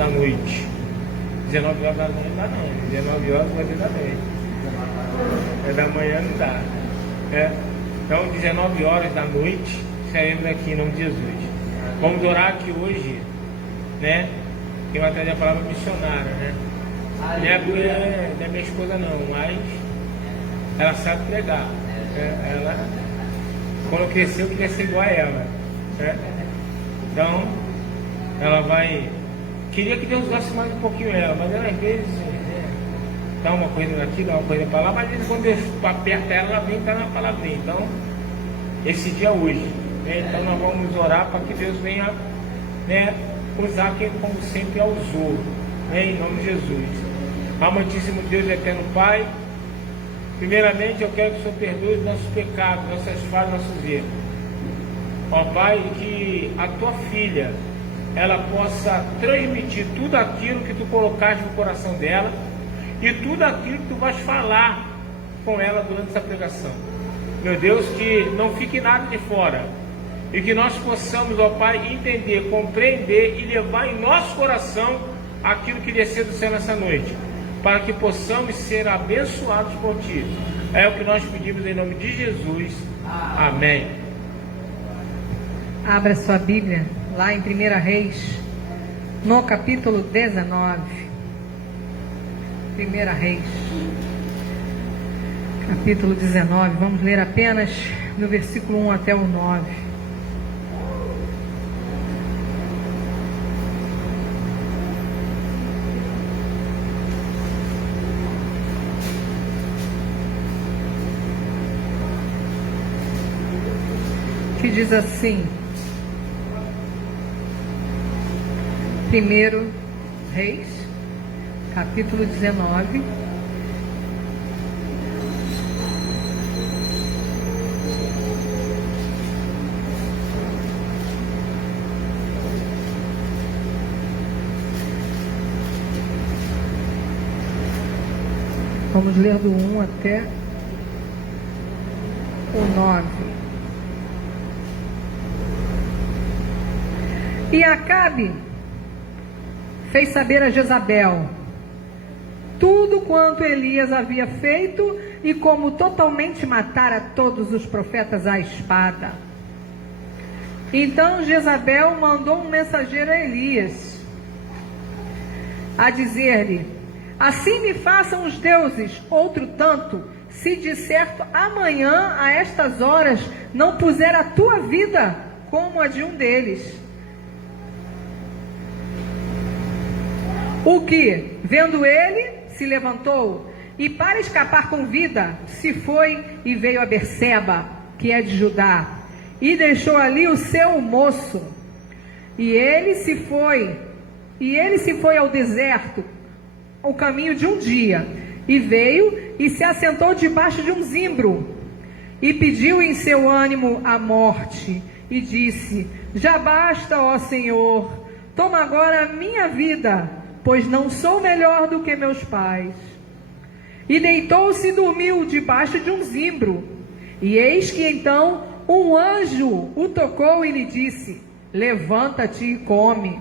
da noite. 19 horas da noite não dá não, 19 horas vai ser da noite. É da manhã não dá. Então 19 horas da noite estaremos aqui em nome de Jesus. Vamos orar aqui hoje, né? Quem vai trazer a palavra missionária, né? Não é minha esposa não, mas ela sabe pregar. Ela, quando cresceu, eu queria ser igual a ela. Então, ela vai. Queria que Deus usasse mais um pouquinho ela, mas ela às vezes dá uma coisa daqui, dá uma coisa para lá, mas às vezes quando Deus aperta ela, ela vem e está na palavrinha. Então, esse dia é hoje. Então nós vamos orar para que Deus venha, usar quem como sempre a usou, em nome de Jesus. Amantíssimo Deus, eterno Pai, primeiramente eu quero que o Senhor perdoe os nossos pecados, nossas falhas, nossos erros. Ó Pai, que a tua filha ela possa transmitir tudo aquilo que tu colocaste no coração dela e tudo aquilo que tu vais falar com ela durante essa pregação. Meu Deus, que não fique nada de fora e que nós possamos, ó Pai, entender, compreender e levar em nosso coração aquilo que desceu do céu nessa noite, para que possamos ser abençoados por Ti. É o que nós pedimos em nome de Jesus. Amém. Abra sua Bíblia lá em 1 Reis, no capítulo 19. 1 Reis, capítulo 19. Vamos ler apenas no versículo 1 até o 9. Que diz assim: 1 Reis, capítulo 19, vamos ler do 1 até o 9. E Acabe fez saber a Jezabel tudo quanto Elias havia feito e como totalmente matara todos os profetas à espada. Então Jezabel mandou um mensageiro a Elias, a dizer-lhe: assim me façam os deuses outro tanto, se de certo amanhã a estas horas não puser a tua vida como a de um deles. O que, vendo ele, se levantou e, para escapar com vida, se foi e veio a Berseba, que é de Judá, e deixou ali o seu moço. E ele se foi ao deserto, o caminho de um dia, e veio e se assentou debaixo de um zimbro, e pediu em seu ânimo a morte, e disse: já basta, ó Senhor, toma agora a minha vida, pois não sou melhor do que meus pais. E deitou-se e dormiu debaixo de um zimbro. E eis que então um anjo o tocou e lhe disse: levanta-te e come.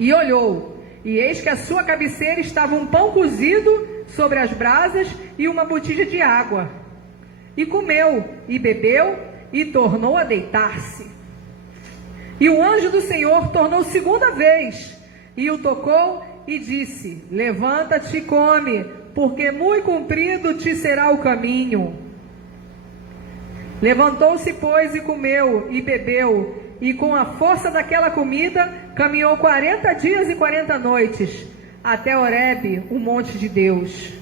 E olhou, e eis que à sua cabeceira estava um pão cozido sobre as brasas e uma botija de água. E comeu, e bebeu, e tornou a deitar-se. E o anjo do Senhor tornou segunda vez, e o tocou e disse: levanta-te e come, porque muito comprido te será o caminho. Levantou-se, pois, e comeu e bebeu, e com a força daquela comida caminhou 40 dias e 40 noites, até Horebe, o monte de Deus.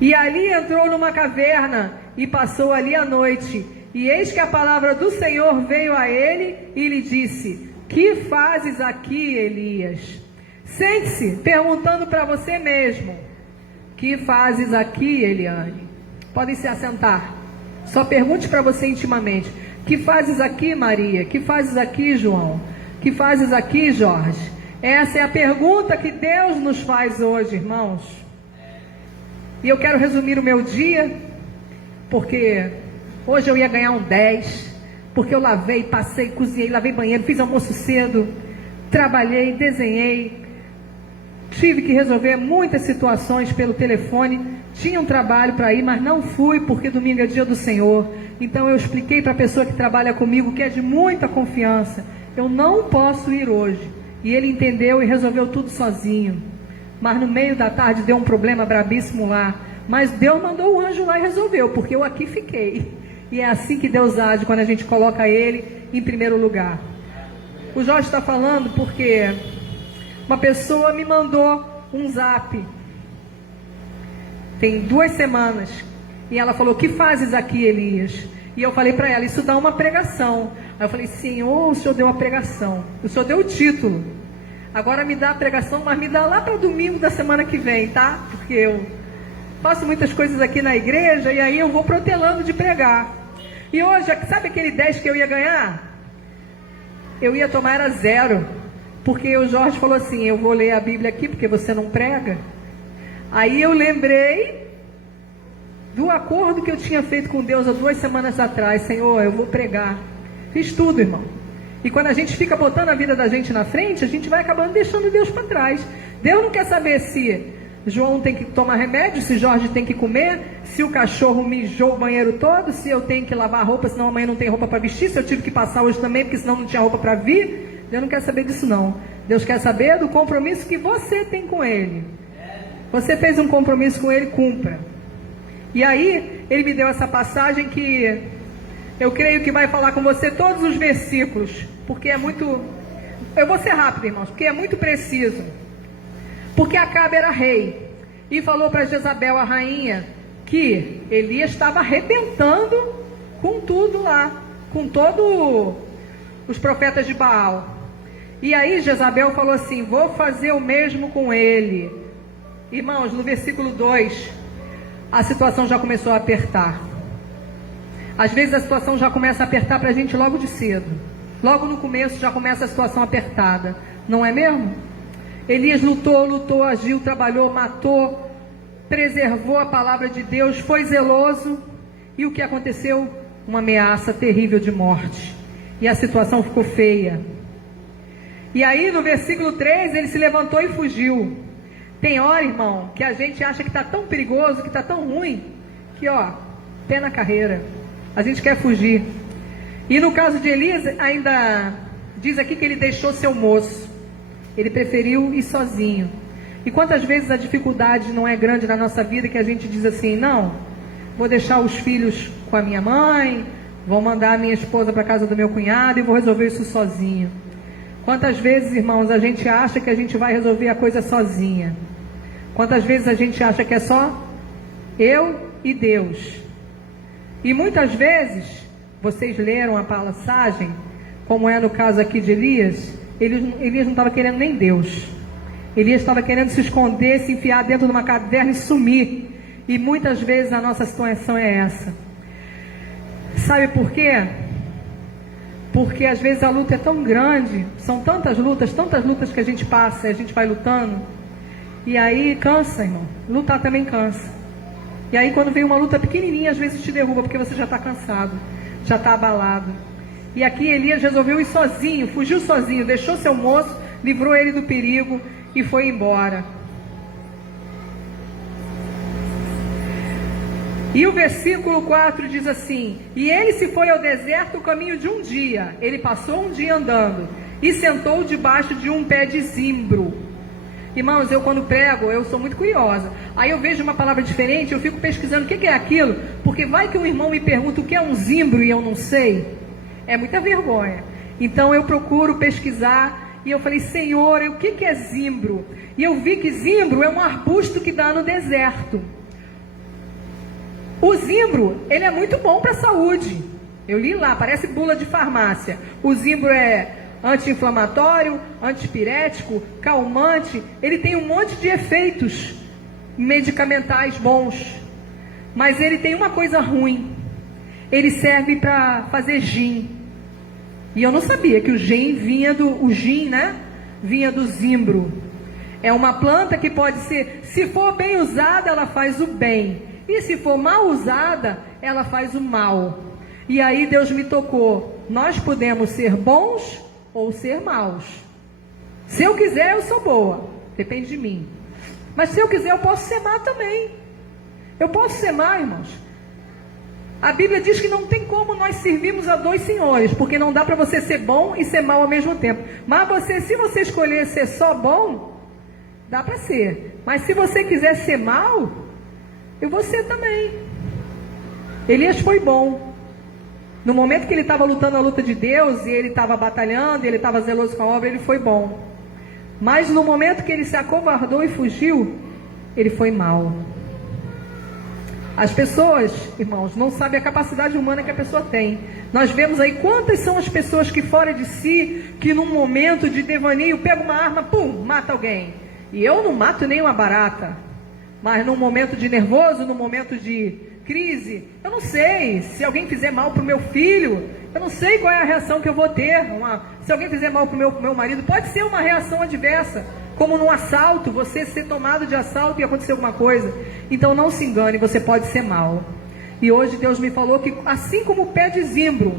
E ali entrou numa caverna, e passou ali a noite. E eis que a palavra do Senhor veio a ele, e lhe disse: que fazes aqui, Elias? Sente-se, perguntando para você mesmo: que fazes aqui, Eliane? Podem se assentar. Só pergunte para você intimamente: que fazes aqui, Maria? Que fazes aqui, João? Que fazes aqui, Jorge? Essa é a pergunta que Deus nos faz hoje, irmãos. E eu quero resumir o meu dia, porque hoje eu ia ganhar um 10, porque eu lavei, passei, cozinhei, lavei banheiro, fiz almoço cedo, trabalhei, desenhei, tive que resolver muitas situações pelo telefone, tinha um trabalho para ir, mas não fui porque domingo é dia do Senhor. Então eu expliquei para a pessoa que trabalha comigo, que é de muita confiança, eu não posso ir hoje. E ele entendeu e resolveu tudo sozinho. Mas no meio da tarde deu um problema brabíssimo lá. Mas Deus mandou o anjo lá e resolveu, porque eu aqui fiquei. E é assim que Deus age, quando a gente coloca Ele em primeiro lugar. O Jorge está falando porque uma pessoa me mandou um zap, tem 2 semanas, e ela falou: o que fazes aqui, Elias? E eu falei para ela: isso dá uma pregação. Aí eu falei: Senhor, o Senhor deu a pregação, o Senhor deu o título, agora me dá a pregação, mas me dá lá para domingo da semana que vem, tá? Porque eu faço muitas coisas aqui na igreja, e aí eu vou protelando de pregar. E hoje, sabe aquele 10 que eu ia ganhar? Eu ia tomar, era 0, porque o Jorge falou assim: eu vou ler a Bíblia aqui, porque você não prega. Aí eu lembrei do acordo que eu tinha feito com Deus há 2 semanas atrás. Senhor, eu vou pregar. Fiz tudo, irmão. E quando a gente fica botando a vida da gente na frente, a gente vai acabando deixando Deus para trás. Deus não quer saber se João tem que tomar remédio, se Jorge tem que comer, se o cachorro mijou o banheiro todo, se eu tenho que lavar roupa, senão amanhã não tem roupa para vestir, se eu tive que passar hoje também, porque senão não tinha roupa para vir. Deus não quer saber disso não. Deus quer saber do compromisso que você tem com Ele. Você fez um compromisso com Ele, cumpra. E aí, Ele me deu essa passagem que eu creio que vai falar com você todos os versículos, porque é muito... Eu vou ser rápido, irmãos, porque é muito preciso. Porque Acabe era rei e falou para Jezabel, a rainha, que Elias estava arrebentando com tudo lá, com todos os profetas de Baal. E aí Jezabel falou assim: vou fazer o mesmo com ele. Irmãos, no versículo 2, a situação já começou a apertar. Às vezes a situação já começa a apertar para a gente logo de cedo. Logo no começo já começa a situação apertada, não é mesmo? Elias lutou, agiu, trabalhou, matou, preservou a palavra de Deus, foi zeloso. E o que aconteceu? Uma ameaça terrível de morte. E a situação ficou feia. E aí no versículo 3, ele se levantou e fugiu. Tem hora, irmão, que a gente acha que está tão perigoso, que está tão ruim, que pé na carreira. A gente quer fugir. E no caso de Elias, ainda diz aqui que ele deixou seu moço. Ele preferiu ir sozinho. E quantas vezes a dificuldade não é grande na nossa vida, que a gente diz assim: não, vou deixar os filhos com a minha mãe, vou mandar a minha esposa para a casa do meu cunhado e vou resolver isso sozinho. Quantas vezes, irmãos, a gente acha que a gente vai resolver a coisa sozinha? Quantas vezes a gente acha que é só eu e Deus? E muitas vezes, vocês leram a passagem, como é no caso aqui de Elias. Elias não estava querendo nem Deus. Elias estava querendo se esconder, se enfiar dentro de uma caverna e sumir. E muitas vezes a nossa situação é essa. Sabe por quê? Porque às vezes a luta é tão grande, são tantas lutas que a gente passa, e a gente vai lutando, e aí cansa, irmão. Lutar também cansa. E aí quando vem uma luta pequenininha, às vezes te derruba, porque você já está cansado, já está abalado. E aqui Elias resolveu ir sozinho, fugiu sozinho, deixou seu moço, livrou ele do perigo e foi embora. E o versículo 4 diz assim: e ele se foi ao deserto o caminho de um dia. Ele passou um dia andando e sentou debaixo de um pé de zimbro. Irmãos, eu quando prego, eu sou muito curiosa. Aí eu vejo uma palavra diferente, eu fico pesquisando o que é aquilo, porque vai que um irmão me pergunta o que é um zimbro e eu não sei. É muita vergonha. Então eu procuro pesquisar e eu falei: Senhor, o que é zimbro? E eu vi que zimbro é um arbusto que dá no deserto. O zimbro, ele é muito bom para a saúde. Eu li lá, parece bula de farmácia. O zimbro é anti-inflamatório, antipirético, calmante. Ele tem um monte de efeitos medicamentais bons. Mas ele tem uma coisa ruim. Ele serve para fazer gin. E eu não sabia que o gin vinha vinha do zimbro. É uma planta que pode ser, se for bem usada, ela faz o bem. E se for mal usada, ela faz o mal. E aí Deus me tocou. Nós podemos ser bons ou ser maus. Se eu quiser, eu sou boa. Depende de mim. Mas se eu quiser, eu posso ser má também. Eu posso ser má, irmãos. A Bíblia diz que não tem como nós servirmos a dois senhores, porque não dá para você ser bom e ser mal ao mesmo tempo. Mas se você escolher ser só bom, dá para ser. Mas se você quiser ser mal, eu vou ser também. Elias foi bom. No momento que ele estava lutando a luta de Deus, e ele estava batalhando, ele estava zeloso com a obra, ele foi bom. Mas no momento que ele se acovardou e fugiu, ele foi mal. As pessoas, irmãos, não sabem a capacidade humana que a pessoa tem. Nós vemos aí quantas são as pessoas que fora de si, que num momento de devaneio, pega uma arma, pum, mata alguém. E eu não mato nem uma barata. Mas num momento de nervoso, num momento de crise, eu não sei, se alguém fizer mal para o meu filho, eu não sei qual é a reação que eu vou ter. Se alguém fizer mal para o meu marido, pode ser uma reação adversa. Como num assalto, você ser tomado de assalto e acontecer alguma coisa. Então não se engane, você pode ser mal. E hoje Deus me falou que assim como o pé de zimbro,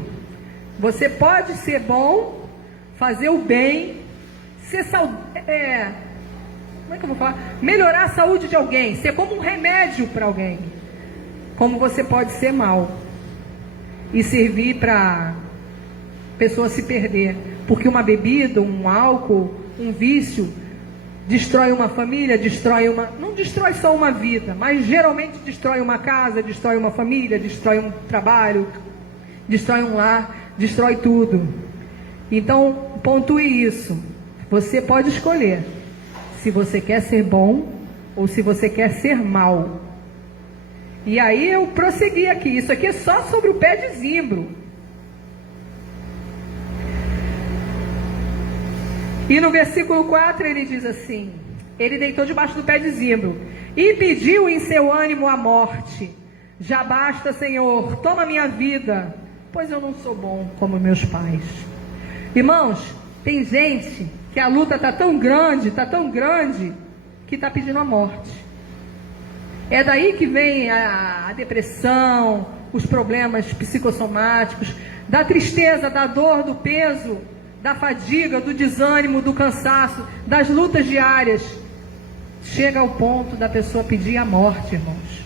você pode ser bom, fazer o bem, ser saudável, como é que eu vou falar? Melhorar a saúde de alguém, ser como um remédio para alguém. Como você pode ser mal e servir para pessoa se perder. Porque uma bebida, um álcool, um vício destrói uma família, não destrói só uma vida, mas geralmente destrói uma casa, destrói uma família, destrói um trabalho, destrói um lar, destrói tudo. Então, pontue isso. Você pode escolher se você quer ser bom ou se você quer ser mal. E aí eu prossegui aqui. Isso aqui é só sobre o pé de zimbro. E no versículo 4 ele diz assim: ele deitou debaixo do pé de zimbro e pediu em seu ânimo a morte. Já basta, Senhor, toma minha vida, pois eu não sou bom como meus pais. Irmãos, tem gente que a luta está tão grande, que está pedindo a morte. É daí que vem a depressão, os problemas psicossomáticos, da tristeza, da dor, do peso, da fadiga, do desânimo, do cansaço, das lutas diárias. Chega ao ponto da pessoa pedir a morte, irmãos.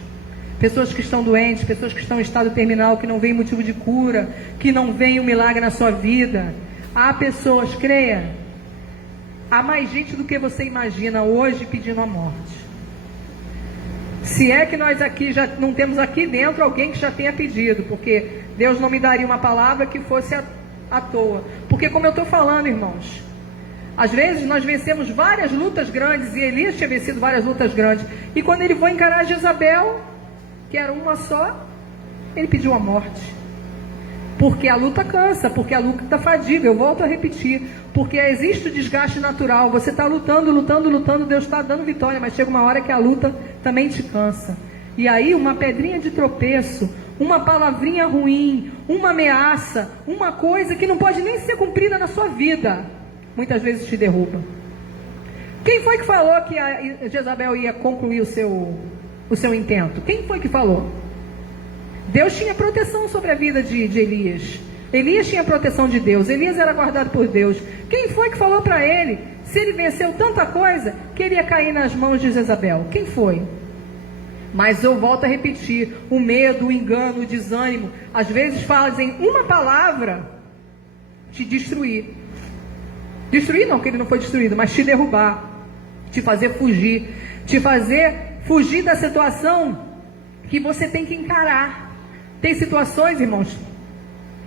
Pessoas que estão doentes, pessoas que estão em estado terminal, que não veem motivo de cura, que não veem um milagre na sua vida. Há pessoas, creia, há mais gente do que você imagina hoje pedindo a morte. Se é que nós aqui já não temos aqui dentro alguém que já tenha pedido, porque Deus não me daria uma palavra que fosse à toa. Porque como eu estou falando, irmãos, às vezes nós vencemos várias lutas grandes, e Elias tinha vencido várias lutas grandes, e quando ele foi encarar Jezabel, que era uma só, ele pediu a morte. Porque a luta cansa, porque a luta fadiga. Eu volto a repetir, porque existe o desgaste natural. Você está lutando, Deus está dando vitória, mas chega uma hora que a luta também te cansa. E aí uma pedrinha de tropeço, uma palavrinha ruim, uma ameaça, uma coisa que não pode nem ser cumprida na sua vida, muitas vezes te derruba. Quem foi que falou que a Jezabel ia concluir o seu intento? Quem foi que falou? Deus tinha proteção sobre a vida de Elias. Elias tinha proteção de Deus. Elias era guardado por Deus. Quem foi que falou para ele, se ele venceu tanta coisa, que ele ia cair nas mãos de Jezabel? Quem foi? Mas eu volto a repetir, o medo, o engano, o desânimo, às vezes fazem uma palavra te destruir. Destruir não, que ele não foi destruído, mas te derrubar, te fazer fugir, da situação que você tem que encarar. Tem situações, irmãos,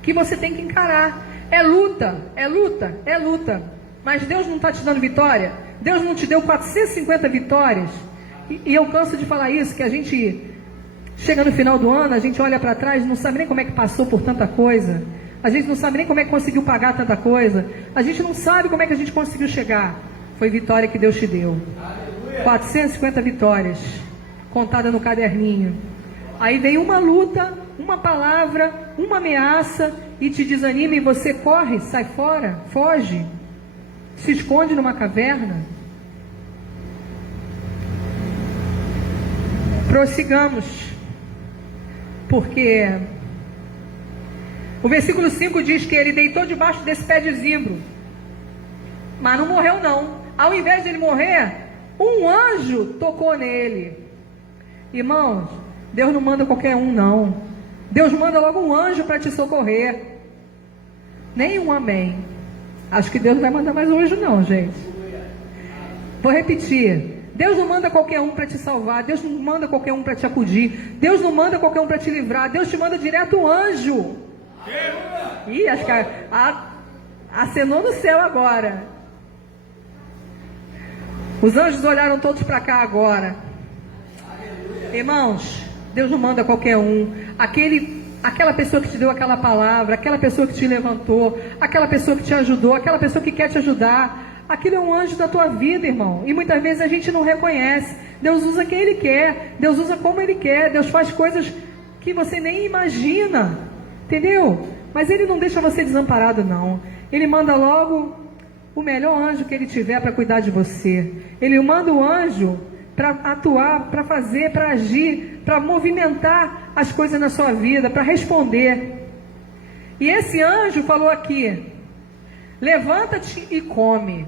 que você tem que encarar. É luta. Mas Deus não está te dando vitória. Deus não te deu 450 vitórias. E eu canso de falar isso, que a gente chega no final do ano, a gente olha para trás, não sabe nem como é que passou por tanta coisa. A gente não sabe nem como é que conseguiu pagar tanta coisa. A gente não sabe como é que a gente conseguiu chegar. Foi vitória que Deus te deu. 450 vitórias, contada no caderninho. Aí vem uma luta, uma palavra, uma ameaça, e te desanima, e você corre, sai fora, foge, se esconde numa caverna. Prossigamos, porque o versículo 5 diz que ele deitou debaixo desse pé de zimbro Mas não morreu não. Ao invés de ele morrer, um anjo tocou nele. Irmãos, Deus não manda qualquer um não. Deus manda logo um anjo para te socorrer. Nenhum amém. Acho que Deus não vai mandar mais um anjo não, gente. Vou repetir. Deus não manda qualquer um para te salvar. Deus não manda qualquer um para te acudir. Deus não manda qualquer um para te livrar. Deus te manda direto um anjo. Ih, acho que acenou no céu agora. Os anjos olharam todos para cá agora. Irmãos, Deus não manda qualquer um. Aquela pessoa que te deu aquela palavra, aquela pessoa que te levantou, aquela pessoa que te ajudou, aquela pessoa que quer te ajudar, aquilo é um anjo da tua vida, irmão. E muitas vezes a gente não reconhece. Deus usa quem Ele quer, Deus usa como Ele quer, Deus faz coisas que você nem imagina, entendeu? Mas Ele não deixa você desamparado não. Ele manda logo o melhor anjo que Ele tiver para cuidar de você. Ele manda o anjo para atuar, para fazer, para agir, para movimentar as coisas na sua vida, para responder. E esse anjo falou aqui: levanta-te e come.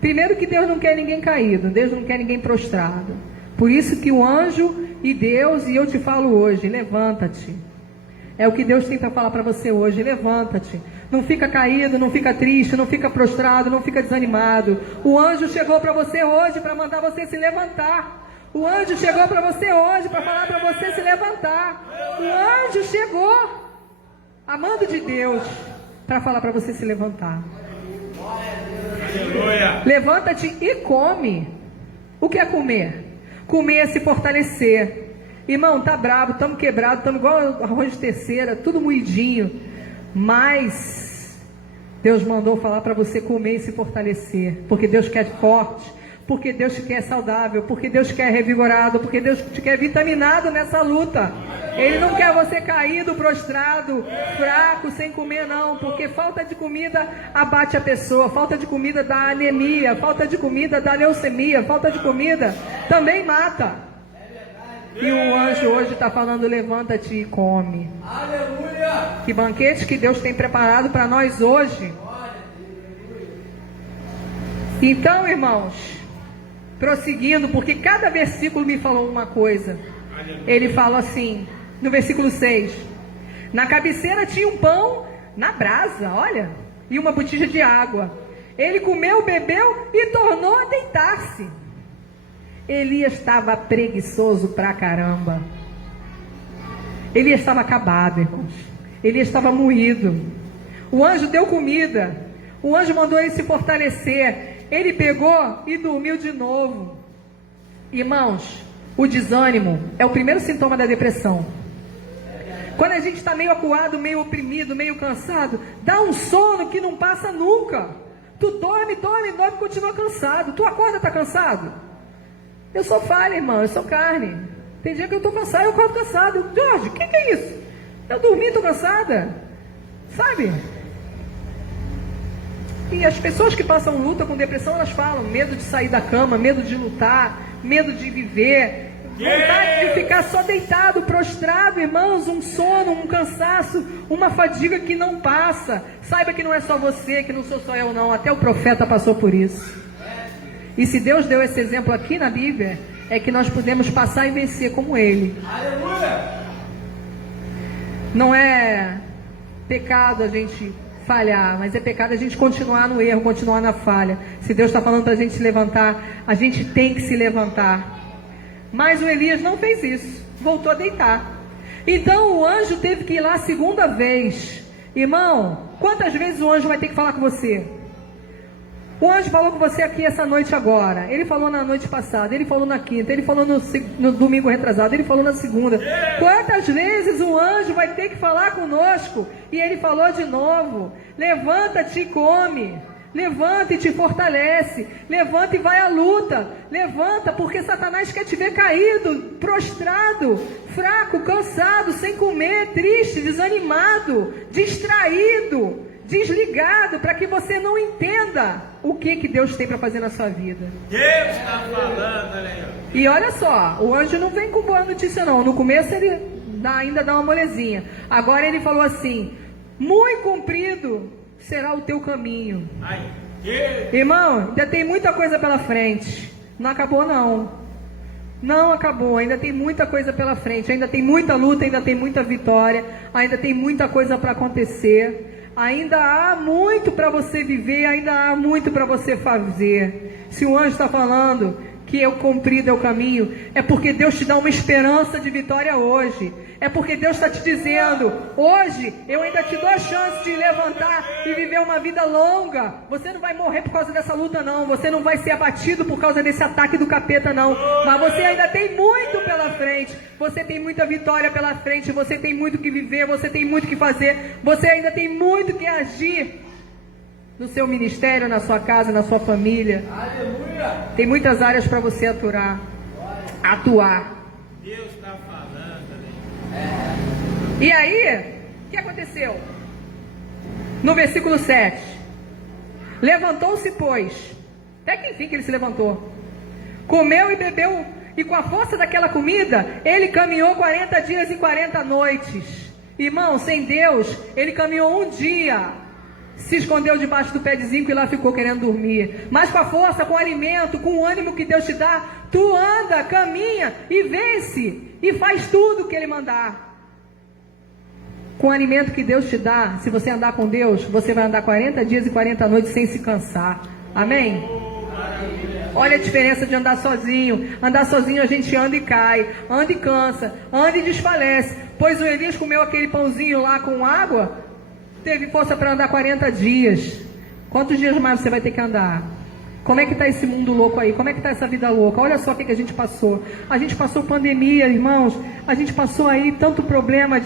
Primeiro que Deus não quer ninguém caído, Deus não quer ninguém prostrado. Por isso que o anjo e Deus, e eu te falo hoje, levanta-te. É o que Deus tem para falar para você hoje, levanta-te. Não fica caído, não fica triste, não fica prostrado, não fica desanimado. O anjo chegou para você hoje para mandar você se levantar. O anjo chegou para você hoje para falar para você se levantar. O anjo chegou, amando de Deus, para falar para você se levantar. Aleluia. Levanta-te e come. O que é comer? Comer é se fortalecer. Irmão, tá bravo, estamos quebrados, estamos igual arroz de terceira, tudo moidinho. Mas Deus mandou falar para você comer e se fortalecer. Porque Deus quer forte, porque Deus te quer saudável, porque Deus te quer revigorado, porque Deus te quer vitaminado nessa luta. Ele não quer você caído, prostrado, fraco, sem comer não. Porque falta de comida abate a pessoa, falta de comida dá anemia, falta de comida dá leucemia, falta de comida também mata. E o anjo hoje está falando: levanta-te e come. Aleluia! Que banquete que Deus tem preparado para nós hoje. Então, irmãos, prosseguindo, porque cada versículo me falou uma coisa. Ele fala assim, no versículo 6: na cabeceira tinha um pão na brasa, olha, e uma botija de água. Ele comeu, bebeu e tornou a deitar-se. Elias estava preguiçoso pra caramba. Elias estava acabado, irmãos. Elias estava moído. O anjo deu comida. O anjo mandou ele se fortalecer. Ele pegou e dormiu de novo. Irmãos, o desânimo é o primeiro sintoma da depressão. Quando a gente está meio acuado, meio oprimido, meio cansado, dá um sono que não passa nunca. Tu dorme, continua cansado. Tu acorda, tá cansado? Eu sou falha, irmão, eu sou carne. Tem dia que eu estou cansado, eu acordo cansado. Jorge, o que é isso? Eu dormi, estou cansada. Sabe? E as pessoas que passam luta com depressão, elas falam: medo de sair da cama, medo de lutar, medo de viver, vontade de ficar só deitado, prostrado, irmãos, um sono, um cansaço, uma fadiga que não passa. Saiba que não é só você, que não sou só eu não, até o profeta passou por isso. E se Deus deu esse exemplo aqui na Bíblia, é que nós podemos passar e vencer como Ele. Aleluia! Não é pecado a gente falhar, mas é pecado a gente continuar no erro, continuar na falha. Se Deus está falando para a gente se levantar, a gente tem que se levantar. Mas o Elias não fez isso, voltou a deitar. Então o anjo teve que ir lá a segunda vez. Irmão, quantas vezes o anjo vai ter que falar com você? O anjo falou com você aqui essa noite agora. Ele falou na noite passada, ele falou na quinta, ele falou no domingo retrasado, ele falou na segunda. Quantas vezes o anjo vai ter que falar conosco? E ele falou de novo: levanta-te e come. Levanta e te fortalece. Levanta e vai à luta. Levanta, porque Satanás quer te ver caído, prostrado, fraco, cansado, sem comer, triste, desanimado, distraído, desligado, para que você não entenda o que Deus tem para fazer na sua vida. Deus está falando, Leandro. E olha só, o anjo não vem com boa notícia não. No começo ele ainda dá uma molezinha. Agora ele falou assim: muito comprido será o teu caminho. Irmão, ainda tem muita coisa pela frente. Não acabou não. Não acabou, ainda tem muita coisa pela frente. Ainda tem muita luta, ainda tem muita vitória. Ainda tem muita coisa para acontecer. Ainda há muito para você viver. Ainda há muito para você fazer. Se o anjo está falando que é o comprido é o caminho, é porque Deus te dá uma esperança de vitória hoje. É porque Deus está te dizendo, hoje eu ainda te dou a chance de levantar e viver uma vida longa. Você não vai morrer por causa dessa luta não, você não vai ser abatido por causa desse ataque do capeta não, mas você ainda tem muito pela frente, você tem muita vitória pela frente, você tem muito que viver, você tem muito que fazer, você ainda tem muito que agir no seu ministério, na sua casa, na sua família. Aleluia. Tem muitas áreas para você atuar. Deus está falando. E aí, o que aconteceu? No versículo 7. Levantou-se, pois. Até que enfim que ele se levantou. Comeu e bebeu, e com a força daquela comida, ele caminhou 40 dias e 40 noites. Irmão, sem Deus, ele caminhou um dia. Se escondeu debaixo do pé de zinco e lá ficou querendo dormir. Mas com a força, com o alimento, com o ânimo que Deus te dá, tu anda, caminha e vence. E faz tudo o que Ele mandar. Com o alimento que Deus te dá, se você andar com Deus, você vai andar 40 dias e 40 noites sem se cansar. Amém? Olha a diferença de andar sozinho. Andar sozinho a gente anda e cai, anda e cansa, anda e desfalece. Pois o Elias comeu aquele pãozinho lá com água, teve força para andar 40 dias. Quantos dias mais você vai ter que andar? Como é que está esse mundo louco aí? Como é que está essa vida louca? Olha só o que a gente passou. A gente passou pandemia, irmãos. A gente passou aí tanto problema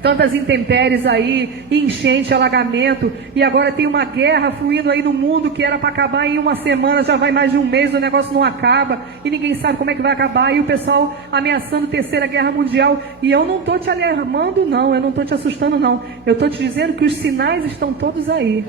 tantas intempéries aí, enchente, alagamento, e agora tem uma guerra fluindo aí no mundo que era para acabar em uma semana, já vai mais de um mês, o negócio não acaba, e ninguém sabe como é que vai acabar, e o pessoal ameaçando terceira guerra mundial, e eu não estou te alarmando não, eu não estou te assustando não, eu estou te dizendo que os sinais estão todos aí.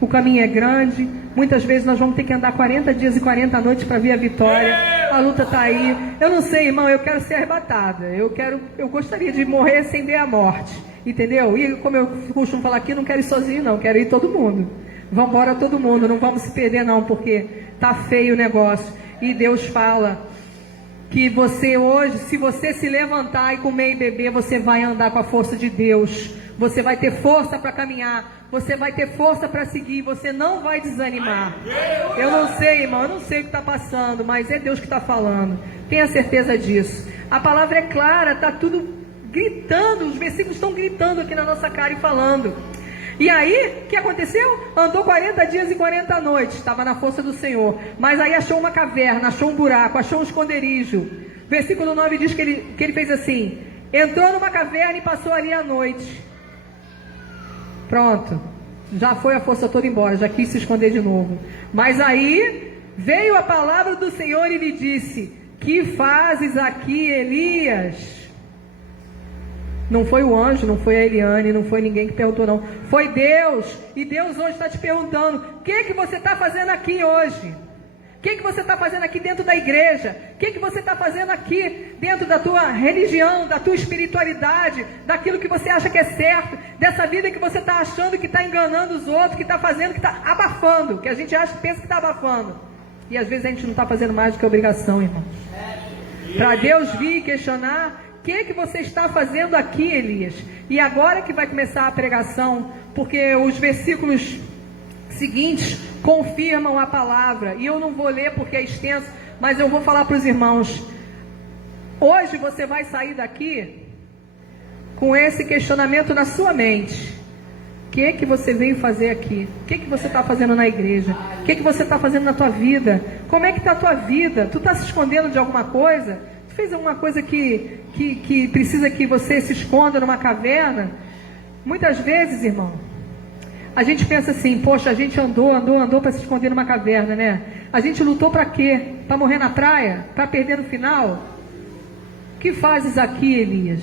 O caminho é grande, muitas vezes nós vamos ter que andar 40 dias e 40 noites para ver a vitória, a luta está aí. Eu não sei, irmão, eu quero ser arrebatada, eu gostaria de morrer sem ver a morte, entendeu? E como eu costumo falar aqui, não quero ir sozinho não, quero ir todo mundo. Vamos embora todo mundo, não vamos se perder não, porque tá feio o negócio. E Deus fala que você hoje, se você se levantar e comer e beber, você vai andar com a força de Deus. Você vai ter força para caminhar, você vai ter força para seguir, você não vai desanimar. Eu não sei, irmão, eu não sei o que está passando, mas é Deus que está falando. Tenha certeza disso. A palavra é clara, está tudo gritando, os versículos estão gritando aqui na nossa cara e falando. E aí, o que aconteceu? Andou 40 dias e 40 noites, estava na força do Senhor. Mas aí achou uma caverna, achou um buraco, achou um esconderijo. Versículo 9 diz que ele fez assim: entrou numa caverna e passou ali a noite. Pronto, já foi a força toda embora, já quis se esconder de novo. Mas aí veio a palavra do Senhor e lhe disse: que fazes aqui, Elias? Não foi o anjo, não foi a Eliane, não foi ninguém que perguntou não, foi Deus. E Deus hoje está te perguntando: o que você está fazendo aqui hoje? O que você está fazendo aqui dentro da igreja? O que você está fazendo aqui dentro da tua religião, da tua espiritualidade, daquilo que você acha que é certo, dessa vida que você está achando que está enganando os outros, que está fazendo, que está abafando, que a gente acha, pensa que está abafando. E às vezes a gente não está fazendo mais do que obrigação, irmão. Para Deus vir e questionar: o que você está fazendo aqui, Elias? E agora que vai começar a pregação, porque os versículos seguintes confirmam a palavra, e eu não vou ler porque é extenso, mas eu vou falar para os irmãos. Hoje você vai sair daqui com esse questionamento na sua mente: o que você veio fazer aqui? O que você está fazendo na igreja? O que você está fazendo na tua vida? Como é que está a tua vida? Tu está se escondendo de alguma coisa? Tu fez alguma coisa que precisa que você se esconda numa caverna? Muitas vezes, irmão, a gente pensa assim: poxa, a gente andou para se esconder numa caverna, né? A gente lutou para quê? Para morrer na praia? Para perder no final? O que fazes aqui, Elias?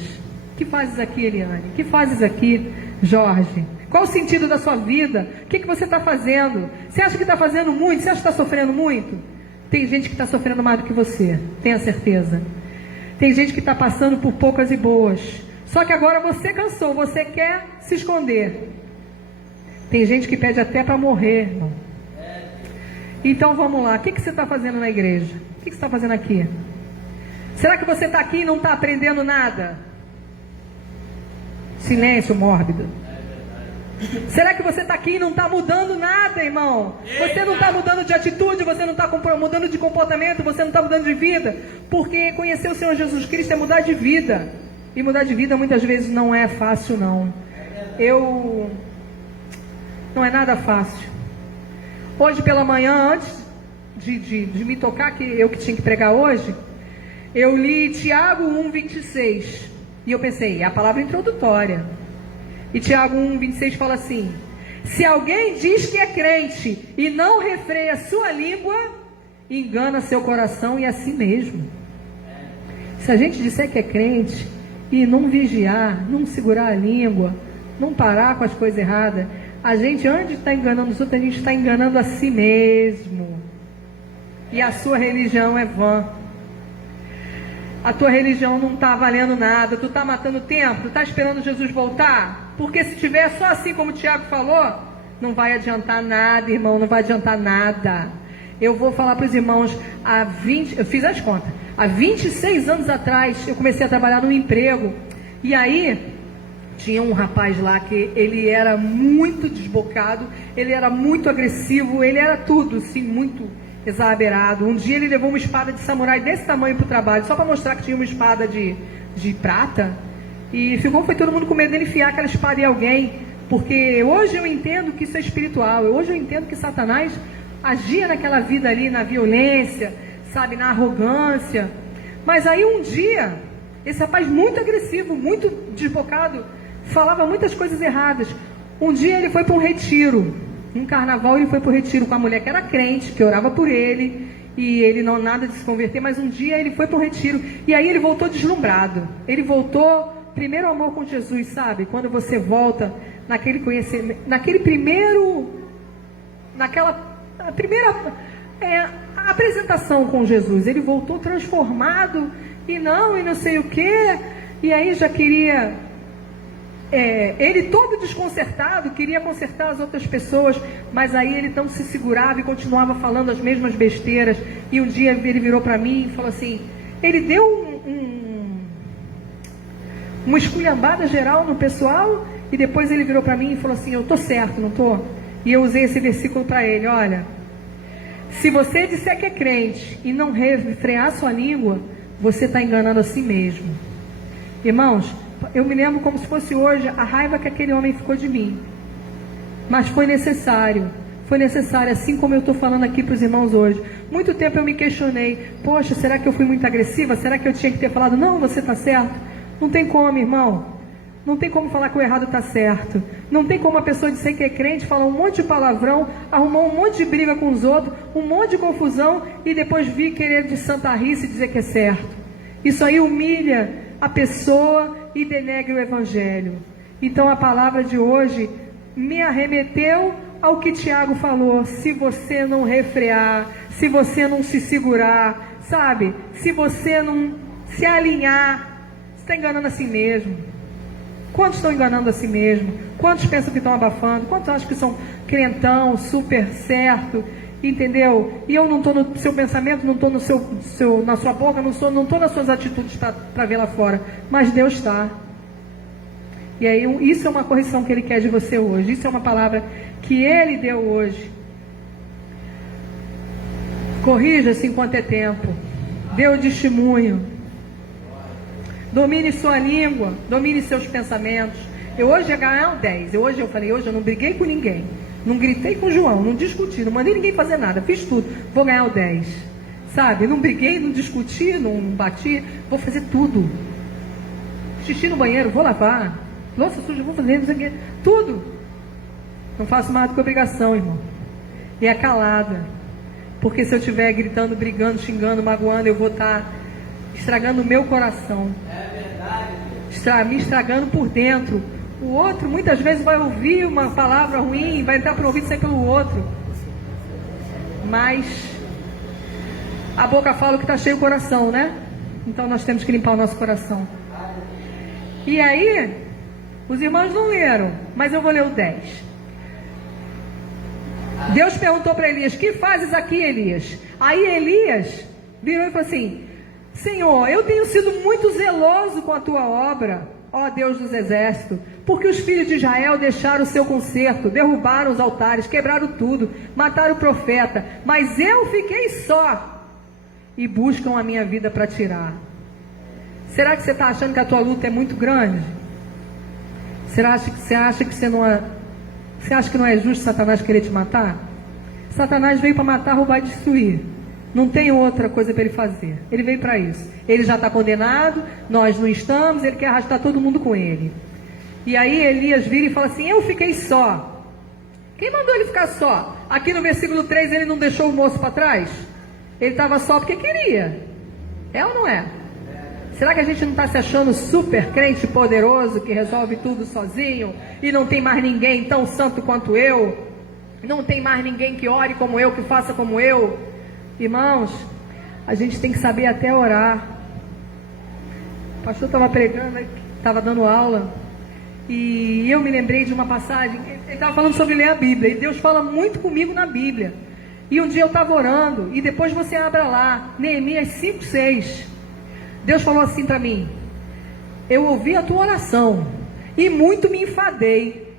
O que fazes aqui, Eliane? O que fazes aqui, Jorge? Qual o sentido da sua vida? O que você está fazendo? Você acha que está fazendo muito? Você acha que está sofrendo muito? Tem gente que está sofrendo mais do que você, tenha certeza. Tem gente que está passando por poucas e boas. Só que agora você cansou, você quer se esconder. Tem gente que pede até para morrer, irmão. Então vamos lá, o que você está fazendo na igreja? O que você está fazendo aqui? Será que você está aqui e não está aprendendo nada? Silêncio mórbido. Será que você está aqui e não está mudando nada, irmão? Você não está mudando de atitude, você não está mudando de comportamento, você não está mudando de vida. Porque conhecer o Senhor Jesus Cristo é mudar de vida. E mudar de vida muitas vezes não é fácil, não. Não é nada fácil. Hoje pela manhã, antes de me tocar, que eu que tinha que pregar hoje, eu li Tiago 1,26. E eu pensei, é a palavra introdutória. E Tiago 1,26 fala assim: se alguém diz que é crente e não refreia sua língua, engana seu coração e a si mesmo. Se a gente disser que é crente e não vigiar, não segurar a língua, não parar com as coisas erradas, a gente, antes de estar enganando os outros, a gente está enganando a si mesmo. E a sua religião é vã. A tua religião não está valendo nada. Tu está matando tempo. Tu está esperando Jesus voltar. Porque se tiver só assim como o Tiago falou, não vai adiantar nada, irmão. Não vai adiantar nada. Eu vou falar para os irmãos, eu fiz as contas. Há 26 anos atrás, eu comecei a trabalhar num emprego. E aí, tinha um rapaz lá que ele era muito desbocado, ele era muito agressivo, ele era tudo, assim, muito exagerado. Um dia ele levou uma espada de samurai desse tamanho para o trabalho, só para mostrar que tinha uma espada de prata. E foi todo mundo com medo dele enfiar aquela espada em alguém. Porque hoje eu entendo que isso é espiritual. Hoje eu entendo que Satanás agia naquela vida ali, na violência, sabe, na arrogância. Mas aí um dia, esse rapaz muito agressivo, muito desbocado, falava muitas coisas erradas. Um dia ele foi para um retiro. Um carnaval ele foi para o retiro com a mulher que era crente, que orava por ele, e ele não nada de se converter, mas um dia ele foi para o retiro, e aí ele voltou deslumbrado. Ele voltou, primeiro amor com Jesus, sabe? Quando você volta naquele conhecimento, naquela primeira apresentação com Jesus, ele voltou transformado, e não sei o que, e aí já queria... ele todo desconcertado, queria consertar as outras pessoas, mas aí ele não se segurava e continuava falando as mesmas besteiras. E um dia ele virou para mim e falou assim, ele deu uma esculhambada geral no pessoal, e depois ele virou para mim e falou assim, eu estou certo, não estou? E eu usei esse versículo para ele, olha, se você disser que é crente e não refrear sua língua, você está enganando a si mesmo. Irmãos, eu me lembro como se fosse hoje a raiva que aquele homem ficou de mim. Mas foi necessário, assim como eu estou falando aqui para os irmãos hoje. Muito tempo eu me questionei, poxa, será que eu fui muito agressiva? Será que eu tinha que ter falado, não, você está certo? Não tem como, irmão. Não tem como falar que o errado está certo. Não tem como a pessoa dizer que é crente, falar um monte de palavrão, arrumar um monte de briga com os outros, um monte de confusão, e depois vir querer de santarrice dizer que é certo. Isso aí humilha a pessoa e denegre o Evangelho. Então a palavra de hoje me arremeteu ao que Tiago falou. Se você não refrear, se você não se segurar, sabe, se você não se alinhar, você está enganando a si mesmo. Quantos estão enganando a si mesmo? Quantos pensam que estão abafando? Quantos acham que são crentão, super certo, entendeu? E eu não estou no seu pensamento, não estou na sua boca, não estou nas suas atitudes para ver lá fora, mas Deus está. E aí isso é uma correção que Ele quer de você hoje. Isso é uma palavra que Ele deu hoje. Corrija-se enquanto é tempo. Dê o testemunho. Domine sua língua, domine seus pensamentos. Eu hoje ia ganhar um 10. Hoje eu não briguei com ninguém. Não gritei com o João, não discuti, não mandei ninguém fazer nada, fiz tudo. Vou ganhar o 10. Sabe? Não briguei, não discuti, não bati. Vou fazer tudo. Xixi no banheiro, vou lavar. Louça suja, vou fazer, não sei o quê. Tudo. Não faço mais do que obrigação, irmão. E é calada. Porque se eu estiver gritando, brigando, xingando, magoando, eu vou estar estragando o meu coração. É verdade. Me estragando por dentro. O outro muitas vezes vai ouvir uma palavra ruim, vai entrar para o ouvido e sair pelo outro. Mas a boca fala o que está cheio o coração, né? Então nós temos que limpar o nosso coração. E aí, os irmãos não leram, mas eu vou ler o 10. Deus perguntou para Elias: que fazes aqui, Elias? Aí Elias virou e falou assim: Senhor, eu tenho sido muito zeloso com a tua obra, ó Deus dos exércitos, porque os filhos de Israel deixaram o seu concerto, derrubaram os altares, quebraram tudo, mataram o profeta, mas eu fiquei só, e buscam a minha vida para tirar. Será que você está achando que a tua luta é muito grande? Você acha que não é justo Satanás querer te matar? Satanás veio para matar, roubar e destruir. Não tem outra coisa para ele fazer. Ele veio para isso. Ele já está condenado, nós não estamos, ele quer arrastar todo mundo com ele. E aí Elias vira e fala assim: eu fiquei só. Quem mandou ele ficar só? Aqui no versículo 3 ele não deixou o moço para trás? Ele estava só porque queria. É ou não é? Será que a gente não está se achando super crente poderoso, que resolve tudo sozinho, e não tem mais ninguém tão santo quanto eu? Não tem mais ninguém que ore como eu, que faça como eu? Irmãos, a gente tem que saber até orar. O pastor estava pregando, estava dando aula, e eu me lembrei de uma passagem. Ele estava falando sobre ler a Bíblia, e Deus fala muito comigo na Bíblia. E um dia eu estava orando, e depois você abra lá, Neemias 5:6. Deus falou assim para mim: eu ouvi a tua oração, e muito me enfadei.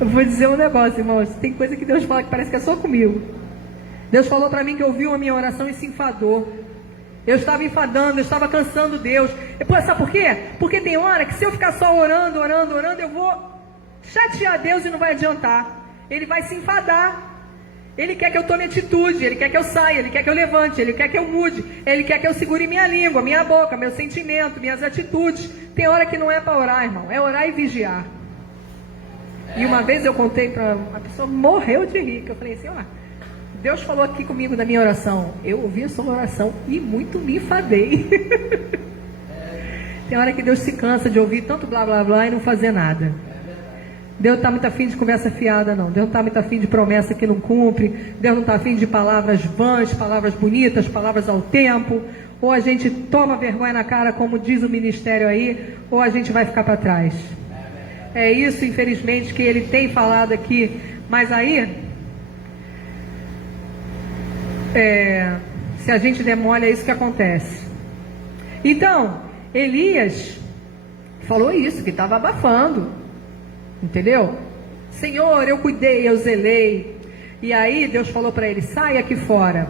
Eu vou dizer um negócio, irmãos, tem coisa que Deus fala que parece que é só comigo. Deus falou para mim que ouviu a minha oração e se enfadou. Eu estava enfadando, eu estava cansando Deus. Depois, sabe por quê? Porque tem hora que se eu ficar só orando, eu vou chatear Deus e não vai adiantar. Ele vai se enfadar. Ele quer que eu tome atitude, Ele quer que eu saia, Ele quer que eu levante, Ele quer que eu mude, Ele quer que eu segure minha língua, minha boca, meu sentimento, minhas atitudes. Tem hora que não é para orar, irmão, é orar e vigiar. E uma vez eu contei para uma pessoa, morreu de rir, que eu falei assim: ó, Deus falou aqui comigo da minha oração, eu ouvi a sua oração e muito me enfadei. Tem hora que Deus se cansa de ouvir tanto blá blá blá e não fazer nada. Deus não está muito afim de conversa fiada, não. Deus não está muito afim de promessa que não cumpre. Deus não está afim de palavras vãs, palavras bonitas, palavras ao tempo. Ou a gente toma vergonha na cara, como diz o ministério aí, ou a gente vai ficar para trás. É isso, infelizmente, que ele tem falado aqui. Mas aí, se a gente demole, é isso que acontece. Então, Elias falou isso, que estava abafando. Entendeu? Senhor, eu cuidei, eu zelei. E aí Deus falou para ele: sai aqui fora.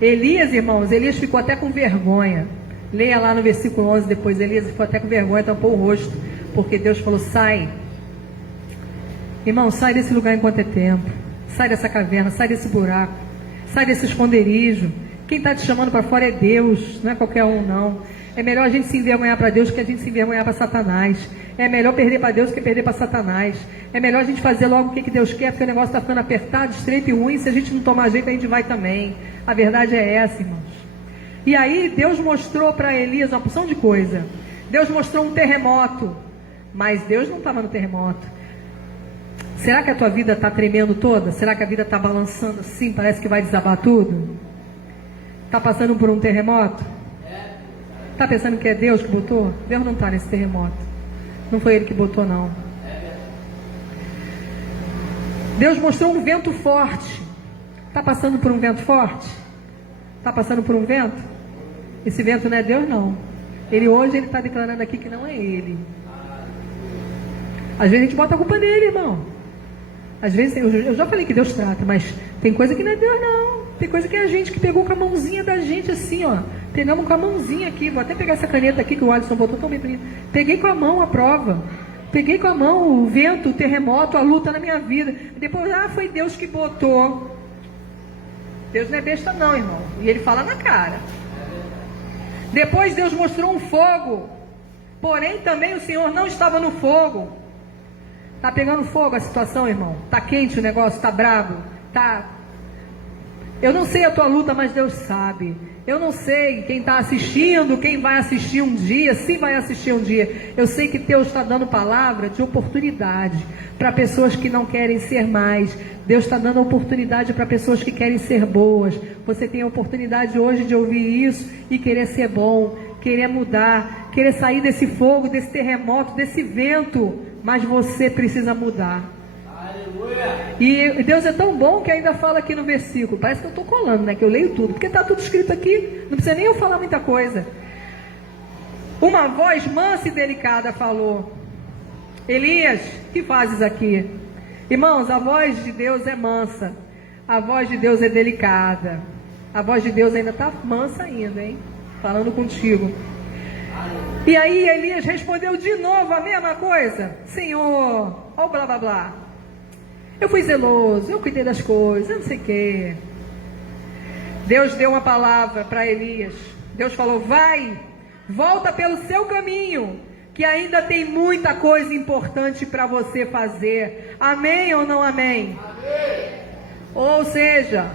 Elias, irmãos, Elias ficou até com vergonha. Leia lá no versículo 11 depois. Elias ficou até com vergonha, tampou o rosto, porque Deus falou: sai. Irmão, sai desse lugar enquanto é tempo. Sai dessa caverna, sai desse buraco, sai desse esconderijo. Quem está te chamando para fora é Deus, não é qualquer um, não. É melhor a gente se envergonhar para Deus que a gente se envergonhar para Satanás. É melhor perder para Deus que perder para Satanás. É melhor a gente fazer logo o que Deus quer, porque o negócio está ficando apertado, estreito e ruim. Se a gente não tomar jeito, a gente vai também. A verdade é essa, irmãos. E aí Deus mostrou para Elias uma porção de coisa. Deus mostrou um terremoto, mas Deus não estava no terremoto. Será que a tua vida está tremendo toda? Será que a vida está balançando assim? Parece que vai desabar tudo? Está passando por um terremoto? Está pensando que é Deus que botou? Deus não está nesse terremoto. Não foi Ele que botou, não. Deus mostrou um vento forte. Está passando por um vento forte? Está passando por um vento? Esse vento não é Deus, não. Hoje ele está declarando aqui que não é Ele. Às vezes a gente bota a culpa nele, irmão. Às vezes, eu já falei que Deus trata, mas tem coisa que não é Deus, não. Tem coisa que é a gente que pegou com a mãozinha da gente assim, ó. Pegamos com a mãozinha aqui. Vou até pegar essa caneta aqui que o Alisson botou tão bem bonito. Peguei com a mão a prova. Peguei com a mão o vento, o terremoto, a luta na minha vida. Depois, foi Deus que botou. Deus não é besta não, irmão. E Ele fala na cara. Depois Deus mostrou um fogo. Porém, também o Senhor não estava no fogo. Está pegando fogo a situação, irmão? Está quente o negócio? Está bravo? Tá... Eu não sei a tua luta, mas Deus sabe. Eu não sei quem está assistindo, quem vai assistir um dia, se vai assistir um dia. Eu sei que Deus está dando palavra de oportunidade para pessoas que não querem ser mais. Deus está dando oportunidade para pessoas que querem ser boas. Você tem a oportunidade hoje de ouvir isso e querer ser bom, querer mudar, querer sair desse fogo, desse terremoto, desse vento. Mas você precisa mudar. E Deus é tão bom que ainda fala aqui no versículo. Parece que eu estou colando, né? Que eu leio tudo, porque está tudo escrito aqui. Não precisa nem eu falar muita coisa. Uma voz mansa e delicada falou: Elias, que fazes aqui? Irmãos, a voz de Deus é mansa. A voz de Deus é delicada. A voz de Deus ainda está mansa ainda, hein? Falando contigo. E aí Elias respondeu de novo a mesma coisa. Senhor, ó blá blá blá. Eu fui zeloso, eu cuidei das coisas, eu não sei o quê. Deus deu uma palavra para Elias. Deus falou: vai, volta pelo seu caminho, que ainda tem muita coisa importante para você fazer. Amém ou não amém? Amém. Ou seja,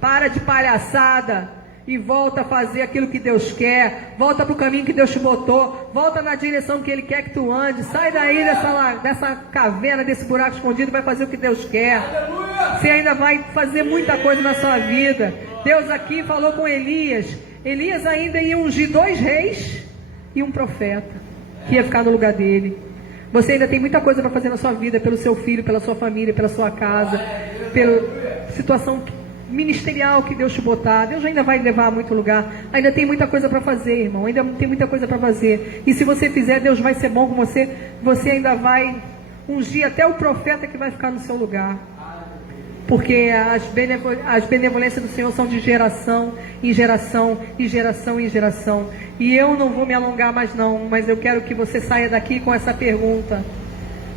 para de palhaçada e volta a fazer aquilo que Deus quer. Volta para o caminho que Deus te botou. Volta na direção que Ele quer que tu ande. Sai daí dessa caverna, desse buraco escondido. Vai fazer o que Deus quer. Você ainda vai fazer muita coisa na sua vida. Deus aqui falou com Elias. Elias ainda ia ungir 2 reis e um profeta que ia ficar no lugar dele. Você ainda tem muita coisa para fazer na sua vida, pelo seu filho, pela sua família, pela sua casa, pela situação ministerial que Deus te botar. Deus ainda vai levar a muito lugar. Ainda tem muita coisa para fazer, irmão. Ainda tem muita coisa para fazer. E se você fizer, Deus vai ser bom com você. Você ainda vai ungir até o profeta que vai ficar no seu lugar. Porque as benevolências do Senhor são de geração em geração, e geração em geração. E eu não vou me alongar mais não, mas eu quero que você saia daqui com essa pergunta: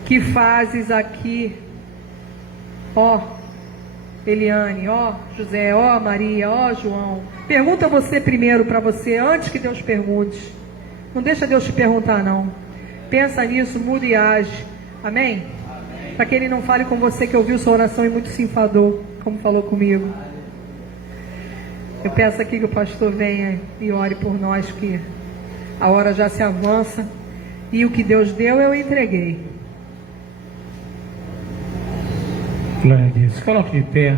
que fazes aqui, ó Eliane, ó José, ó Maria, ó João? Pergunta você primeiro para você, antes que Deus pergunte. Não deixa Deus te perguntar não. Pensa nisso, muda e age. Amém? Para que Ele não fale com você que ouviu sua oração e muito se enfadou, como falou comigo. Eu peço aqui que o pastor venha e ore por nós, que a hora já se avança e o que Deus deu eu entreguei. Glória a Deus. Coloque de pé.